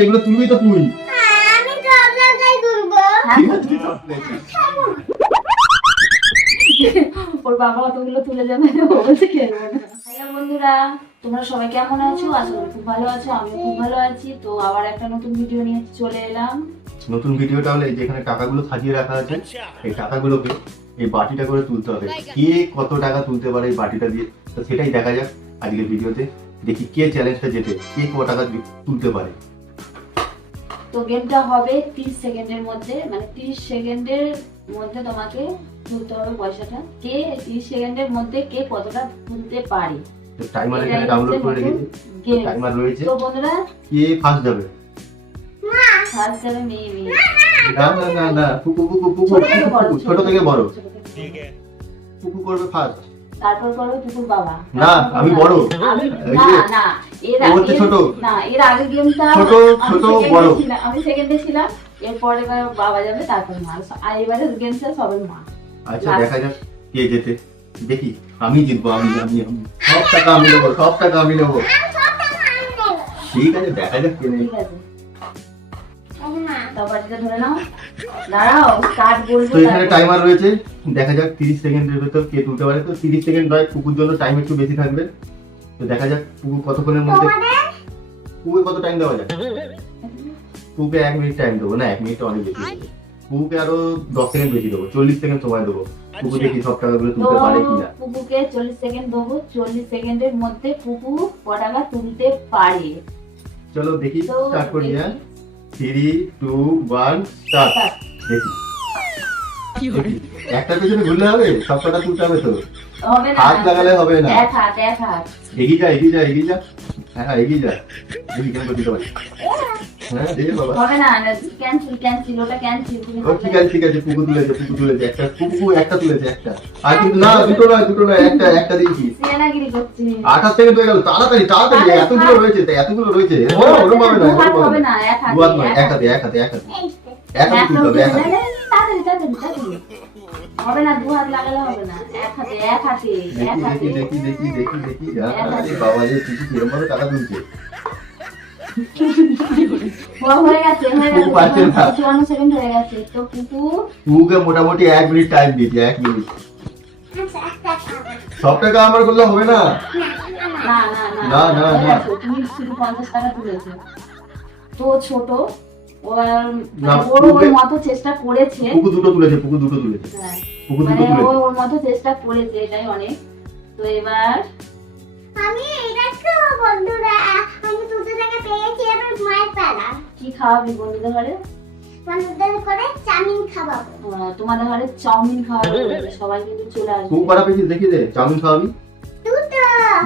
এগুলো তুলবি তো তুই। ওর বাবা অতগুলো তুলে যাবে বলছে খেলবো না। হ্যালো বন্ধুরা, তোমরা সবাই কেমন আছো? আশা করি খুব ভালো আছো, আমি খুব ভালো আছি। তো আবার একটা নতুন ভিডিও নিয়ে চলে এলাম। নতুন ভিডিওটা হলো এই যেখানে টাকাগুলো সাজিয়ে রাখা আছে, এই টাকাগুলোকে এই বাটিটা করে তুলতে হবে। কে কত টাকা তুলতে পারে এই বাটিটা দিয়ে, তো সেটাই দেখা যাক আজকের ভিডিওতে। দেখি কে চ্যালেঞ্জটা জেতে, কে কত টাকা তুলতে পারে। তো গেমটা হবে 30 সেকেন্ডের মধ্যে, মানে 30 সেকেন্ডের মধ্যে তোমাকে তুলতে হবে পয়সাটা। কে 30 সেকেন্ডের মধ্যে কে কতটা তুলতে পারে। তো টাইমার এখানে ডাউনলোড করে রেখেছি, টাইমার রয়েছে। তো বন্ধুরা, কে ফার্স্ট যাবে? ফার্স্ট যাবে মেয়ে। না না না না, পুকু পুকু পুকু, ছোট থেকে বড়। পুকু করবে ফার্স্ট, তারপর করবে পুকুর বাবা। না আমি বড়। না এর আগে ছোট, না এর আগে গেমটা ছোট ছোট বড়, আমি সেকেন্ডে ছিলাম। এরপর এবার বাবা যাবে, তারপর মা। আর এবারে গেমটা সবে মা। আচ্ছা দেখা যাক কে জেতে। দেখি আমি জিতবো, আমি সব টাকা আমি নেবো, সব টাকা আমি নেবো। ঠিক আছে দেখা যাক কে নেই। ঠিক আছে, বাবাটা ধরে নাও। দাঁড়াও, স্টার্ট বলবো। তো এখানে টাইমার রয়েছে, দেখা যাক 30 সেকেন্ডের ভেতর কে তুলতে পারে। তো 30 সেকেন্ড নয়, পুকুর জন্য টাইম একটু বেশি থাকবে। তো দেখা যাক পুকু কতক্ষণের মধ্যে, পুকুকে কত টাইম দেওয়া যায়। পুকুকে 1 মিনিট টাইম দেবো, না 1 মিনিট অনেক বেশি দেবো। পুকুকে আরো 10 সেকেন্ড বেশি দেবো, 40 সেকেন্ড সময় দেবো। পুকু দেখি সব টাকাগুলো তুলতে পারে কিনা। পুকুকে 40 সেকেন্ড দেবো। 40 সেকেন্ডের মধ্যে পুকু ক টাকা তুলতে পারে। চলো দেখি, স্টার্ট করি। হ্যাঁ 3 2 1 স্টার্ট। দেখি একটা পেছনে ঘুরলে হবে, সব টাকা তুলতে হবে তো। হবে না, হাত লাগালে হবে না। এক হাত। এগিয়ে যা। হ্যাঁ এগিয়ে যা। দেখি কেন করতে পারি। হ্যাঁ দেখে বাবা। হবে না, ক্যান্সেল, ওটা ক্যান্সেল। ও ঠিক আছে, পুকু তুলেছে একটা, পুকু একটা তুলেছে একটা। আর কিন্তু না, দুটো নয়, একটা দিয়েছি। সিয়ানাগিরি করছি। 28 সেকেন্ড হয়ে গেল। তাড়াতাড়ি এতগুলো রয়েছে। ওরকম হবে না, হবে না, এক হাত। দুহাত নয়, এক হাতে তুলতে হবে, এক হাতে। তাড়াতাড়ি। হবে না, দু হাত লাগালে হবে না, এক হাতে। দেখি আরে বাবা রে, পুকু কিরম ভাবে টাকা তুলছে। হয়ে গেছে। পুকু পারছে না। 54 সেকেন্ড হয়ে গেছে। তো পুকুকে মোটামুটি 1 মিনিট টাইম দিয়েছি, 1 মিনিট। সব টাকা আমার করলে হবে না। না। তুমি শুধু 50 টাকা তুলেছো। তো ছোট, ওর মতো চেষ্টা করেছে। পুকু দুটো তুলেছে। হ্যাঁ, পুকু মানে দুটো তুলেছে। ওর মতো চেষ্টা করেছে, এটাই অনেক। তো এবার আমি দেখো বন্ধুরা, আমি দুটো টাকা পেয়েছি। এবার মায়ের পালা। কি খাওয়াবি বন্ধুদের ঘরে? বন্ধুদের করে চাউমিন খাওয়াবো। তোমাদের ঘরে চাউমিন খাওয়াবে, সবাই কিন্তু চলে আসবে। পুকু কটা পেয়েছিস দেখি দে, চাউমিন খাওয়াবি।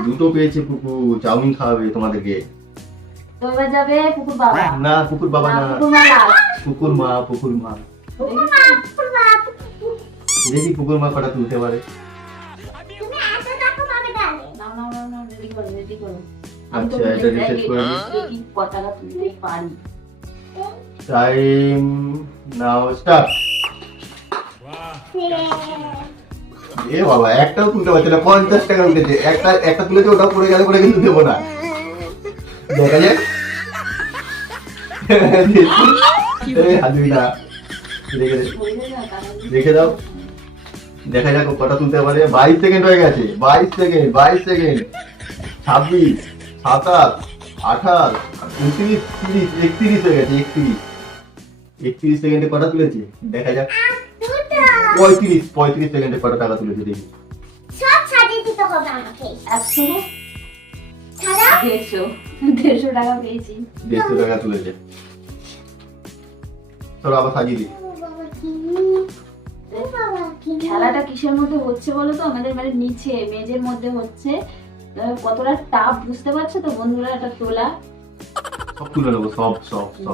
দুটো পেয়েছে পুকু, চাউমিন খাওয়াবে তোমাদেরকে। তো এবার যাবে পুকুর বাবা। না পুকুর বাবা না, পুকুর মা। পুকুর মা। দেখি পুকুর মা কটা তুলতে পারে। তুমি এত টাকা পাবে তাহলে। নাও, রেডি করো। আচ্ছা এটা রিসেট করে নি। দেখি কত টাকা তুলতে পারি। টাইম নাও স্টার্ট। এ বাবা, একটাও তুলতে পারছে না। 50 টাকা উঠেছে। একটা তুলেছে, ওটা পড়ে গেলে পরে কিন্তু দেবো না। দেখা যাক। হাজুই না, রেখে দাও। দেখা যাক কটা তুলতে পারে। 22 সেকেন্ড হয়ে গেছে। 22 সেকেন্ড 26 27 28 29 30 31 হয়ে গেছে। 31 সেকেন্ডে কটা তুলেছে দেখা যাক। 35 সেকেন্ডে কটা টাকা তুলেছে দেখি। সব সাজিয়ে দিতে হবে আমাকে। 100 ছাড়া 150 টাকা পেয়েছি। 150 টাকা তুলেছে। চলো আবার সাজিয়ে দিই। খেলাটা কিসের মধ্যে হচ্ছে বলো তো? আমাদের বাড়ির নিচে মেজের মধ্যে হচ্ছে। কতটা টাপ বুঝতে পারছো তো বন্ধুরা? এটা তোলা সব তুলে নেবো, সব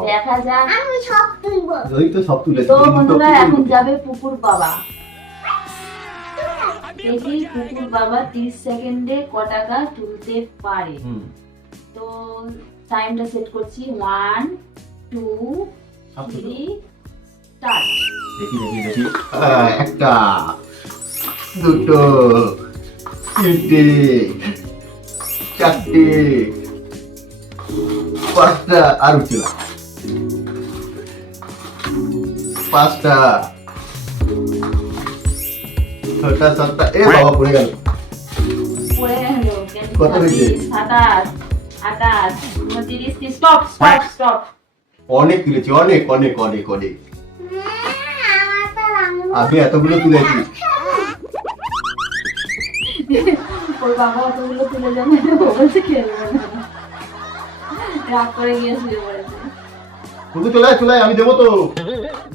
দেখা যাক। আমি সব তুলবো। ওই তো সব তুলেছে। তো বন্ধুরা এখন যাবে পুকুর বাবা। দেখি পুকুর বাবা 30 সেকেন্ডে ক টাকা তুলতে পারে। তো টাইমটা সেট করছি। 1 2 3 স্টার্ট। দেখি একটা, দুটো, তিনটে, চারটে, পাঁচটা, আর উঠছে না। পাঁচটা, ছটা, সাতটা, এ বাবা পড়ে গেল। পড়ে গেল। কত হয়েছে? 27, 28, 29, 30, স্টপ স্টপ স্টপ। অনেক তুলেছি, অনেক অনেক অনেক অনেক। আমার তো রান্না আমি এতগুলো তুলেছি। ওর বাবা অতগুলো তুলে যাবে, ও বলছে খেলবে না, রাগ করে গিয়ে শুয়ে পড়েছে। তুই চলে আয়, চলে আয়, আমি দেবো তো।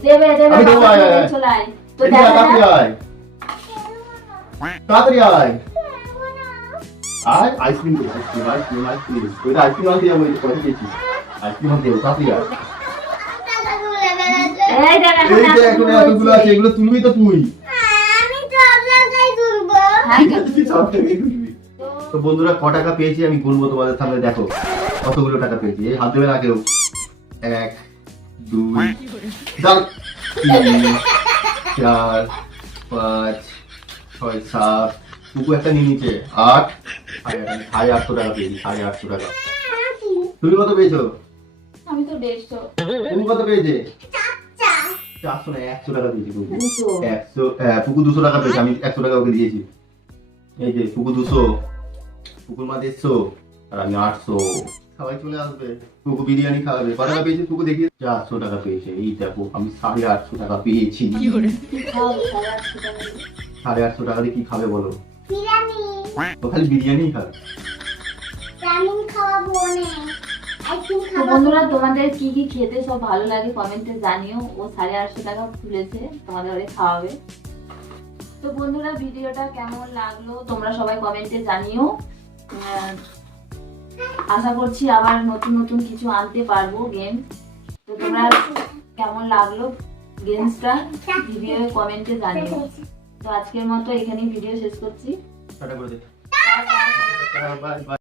দেবে দেবে আমি দেবো, আয়, আয়, আয়। চলে আয়। তো এদিকে দেখা আয়, তাড়াতাড়ি যাক। আয়। তাড়াতাড়ি আয়। আয়, আইসক্রিম দে, আইসক্রিম, আইসক্রিম, আইসক্রিম। ওইটা আইসক্রিম আনতে যাবো, ওই যে কথা দিয়েছি। আইসক্রিম আনতে যাবো, তাড়াতাড়ি আয়। টাকা তুলে বেড়াচ্ছে। এই দেখ এখন এই যে এখন এতগুলো আছে, এগুলো তুলবি তো তুই। আমি সব জায়গায় তুলবো। তুই সব জায়গায় তুলবি। তো বন্ধুরা, ক টাকা পেয়েছি আমি গুনবো তোমাদের সামনে, দেখো কতগুলো টাকা পেয়েছি। এই হাত দেবে না কেউ। 1, 2, 3, 4, 5, 6, 7, টুকু একটা নিয়ে নিচে, 8, 850 টাকা পেয়েছি, 850 টাকা। তুমি কত পেয়েছো? আমি তো 150। তুমি কত পেয়েছে? চা 400 না 100 টাকা দিয়েছি টুকু। 200। 100, হ্যাঁ, টুকু 200 টাকা পেয়েছে, আমি 100 টাকা ওকে দিয়েছি। এই যে টুকু 200, টুকুর মা 150, আর আমি 800। সবাই চলে আসবে, টুকু বিরিয়ানি খাওয়াবে। কত টাকা পেয়েছে টুকু দেখি? 400 টাকা পেয়েছে। এই দেখো, আমি 850 টাকা পেয়েছি। খাও, 850 টাকা দিয়ে। 850 টাকা দিয়ে কি খাবে বলো? বিরিয়ানি ও খালি বিরিয়ানি খাবে। চাউমিন খাওয়াবো অনেক, আইসক্রিম তো খাওয়াবো। বন্ধুরা, তোমাদের কি কি খেতে সব ভালো লাগে কমেন্টে জানিও। ও 850 টাকা তুলেছে, তোমাদের ওরে খাওয়াবে। তো বন্ধুরা, ভিডিওটা কেমন লাগলো তোমরা সবাই কমেন্টে জানিও। আশা করছি আবার নতুন নতুন কিছু আনতে পারবো গেম। তো তোমরা কেমন লাগলো গেমসটা ভিডিও কমেন্টে জানিও। তো আজকের মতো এখানেই ভিডিও শেষ করছি। টাটা করে দে। টাটা। Bye bye.